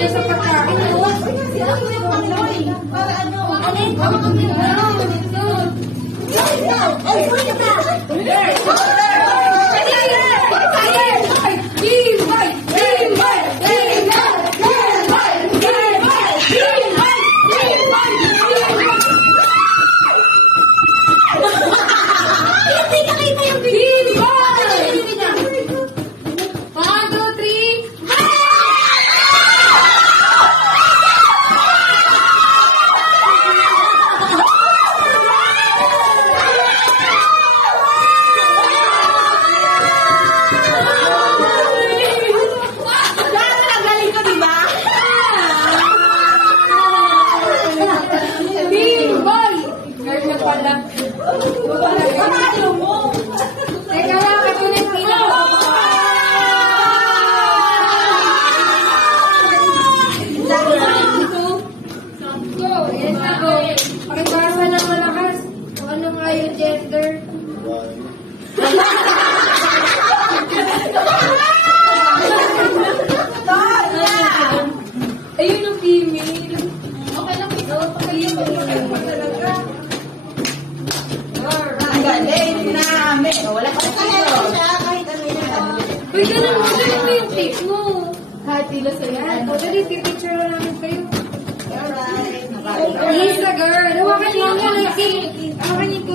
siya sa pagkain. Para ano? Pakibasa ng malakas. Kung ano nga yung gender. Ayun yung female. Okay lang ito. Pakayin mo yung talaga. Ang galing namin. Wala pa tayo. Kahit ano yan. Uy, ganun mo. Ganun mo yung tape mo. Kahit tila sa yan. O, dali, pipicture na namin kayo. Alright. Lisa, girl. Hawakan niyo yung laki. Hawakan niyo yung